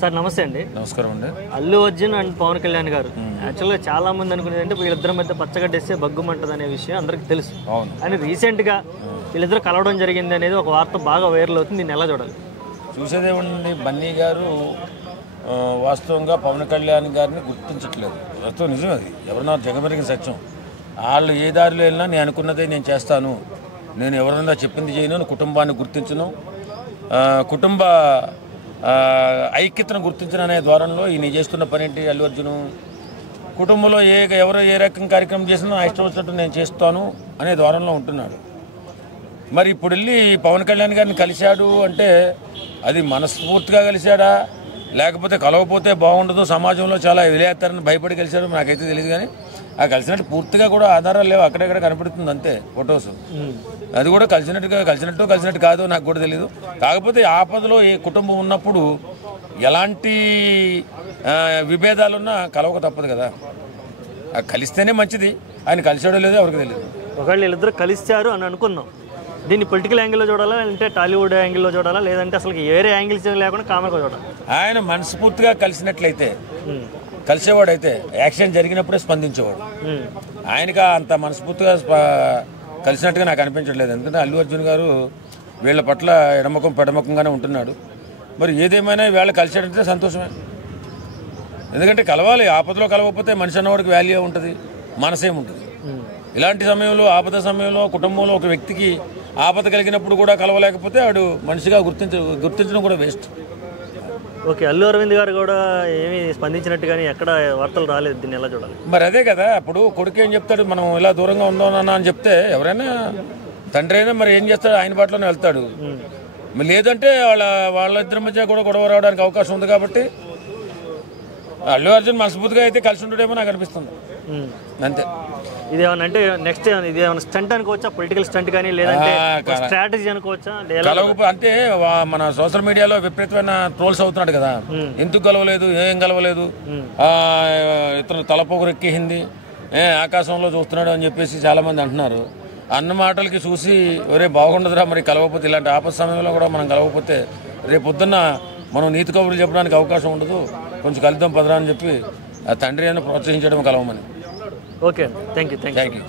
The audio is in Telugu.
సార్ నమస్తే అండి. నమస్కారం అండి. అల్లు అర్జున్ అండ్ పవన్ కళ్యాణ్ గారు యాక్చువల్గా చాలా మంది అనుకునేది అంటే వీళ్ళిద్దరి మధ్య పచ్చగడ్డేస్తే బగ్గుమంటది అనే విషయం అందరికీ తెలుసు. అని రీసెంట్గా వీళ్ళిద్దరు కలవడం జరిగింది అనేది ఒక వార్త బాగా వైరల్ అవుతుంది. దీన్ని ఎలా చూడాలి? చూసేదేమండి, బన్నీ గారు వాస్తవంగా పవన్ కళ్యాణ్ గారిని గుర్తించట్లేదు. వాస్తవం నిజం, అది ఎవరన్నా జగమెరిగిన సత్యం. వాళ్ళు ఏ దారిలో వెళ్ళినా నేను అనుకున్నదే నేను చేస్తాను, నేను ఎవరన్నా చెప్పింది చేయను, కుటుంబాన్ని గుర్తించను, కుటుంబ ఐక్యతను గుర్తించను అనే ద్వారంలో ఈయన చేస్తున్న పని ఏంటి? అల్లు అర్జును కుటుంబంలో ఎవరో ఏ రకం కార్యక్రమం చేసినా నా ఇష్టం వచ్చినట్టు నేను చేస్తాను అనే ద్వారంలో ఉంటున్నాడు. మరి ఇప్పుడు వెళ్ళి పవన్ కళ్యాణ్ గారిని కలిశాడు అంటే అది మనస్ఫూర్తిగా కలిశాడా, లేకపోతే కలవకపోతే బాగుండదు, సమాజంలో చాలా విలేస్తారని భయపడి కలిశాడు నాకైతే తెలియదు. కానీ ఆ కలిసినట్టు పూర్తిగా కూడా ఆధారాలు లేవు, అక్కడెక్కడ కనపడుతుంది అంతే ఫొటోస్. అది కూడా కలిసినట్టు కాదు నాకు కూడా తెలియదు. కాకపోతే ఆపదలో ఏ కుటుంబం ఉన్నప్పుడు ఎలాంటి విభేదాలున్నా కలవక తప్పదు కదా, కలిస్తేనే మంచిది. ఆయన కలిసాడో లేదో ఎవరికి తెలియదు. ఒకవేళ వీళ్ళిద్దరు కలిశారు అని అనుకుందాం, దీన్ని పొలిటికల్ యాంగిల్లో చూడాలా, అంటే టాలీవుడ్ యాంగిల్లో చూడాలా, లేదంటే అసలు వేరే యాంగిల్స్ లేకుండా కామన్గా చూడాలి? ఆయన మనస్ఫూర్తిగా కలిసినట్లయితే, కలిసేవాడైతే యాక్షన్ జరిగినప్పుడే స్పందించేవాడు. ఆయనకి అంత మనస్ఫూర్తిగా కలిసినట్టుగా నాకు అనిపించట్లేదు. ఎందుకంటే అల్లు అర్జున్ గారు వీళ్ళ పట్ల ఎడమకం పెడమకంగానే ఉంటున్నాడు. మరి ఏదేమైనా వీళ్ళ కలిసాడంటే సంతోషమే. ఎందుకంటే కలవాలి, ఆపదలో కలవకపోతే మనిషి అన్నవాడికి వాల్యూ ఉంటుంది, మనసేముంటుంది. ఇలాంటి సమయంలో, ఆపద సమయంలో కుటుంబంలో ఒక వ్యక్తికి ఆపద కలిగినప్పుడు కూడా కలవలేకపోతే వాడు మనిషిగా గుర్తించడం కూడా వేస్ట్. ఓకే, అల్లు అరవింద్ గారు కూడా ఏమీ స్పందించినట్టు కానీ ఎక్కడ వార్తలు రాలేదు. దీన్ని ఎలా చూడాలి? మరి అదే కదా, ఇప్పుడు కొడుకు ఏం చెప్తాడు, మనం ఇలా దూరంగా ఉందామన్నా అని చెప్తే ఎవరైనా తండ్రి అయినా మరి ఏం చేస్తాడు, ఆయన బాటలోనే వెళ్తాడు. మరి లేదంటే వాళ్ళిద్దరి మధ్య కూడా గొడవ రావడానికి అవకాశం ఉంది. కాబట్టి అల్లు అర్జున్ మనస్ఫూర్తిగా అయితే కలిసి ఉండడేమో నాకు అనిపిస్తుంది అంతే. ఇదేమన్నా అంటే నెక్స్ట్ ఇది ఏమైనా స్టంట్ అనుకోవచ్చా, పొలిటికల్ స్టంట్ కానీ, లేదంటే స్ట్రాటజీ అనుకోవచ్చా? అంటే మన సోషల్ మీడియాలో విపరీతమైన ట్రోల్స్ అవుతున్నాడు కదా, ఎందుకు కలవలేదు, ఏం కలవలేదు, ఇతను తలపోగురెక్కింది, ఆకాశంలో చూస్తున్నాడు అని చెప్పేసి చాలా మంది అంటున్నారు. అన్న మాటలకి చూసి ఒరే బాగుండదురా, మరి కలవకపోతే ఇలాంటి ఆపద సమయంలో కూడా మనం కలవకపోతే రేపు పొద్దున్న మనం నీతి కబుర్లు చెప్పడానికి అవకాశం ఉండదు, కొంచెం కలుద్దాం పదరా అని చెప్పి ఆ తండ్రి అయినా ప్రోత్సహించడం కలవమని. Okay, thank you.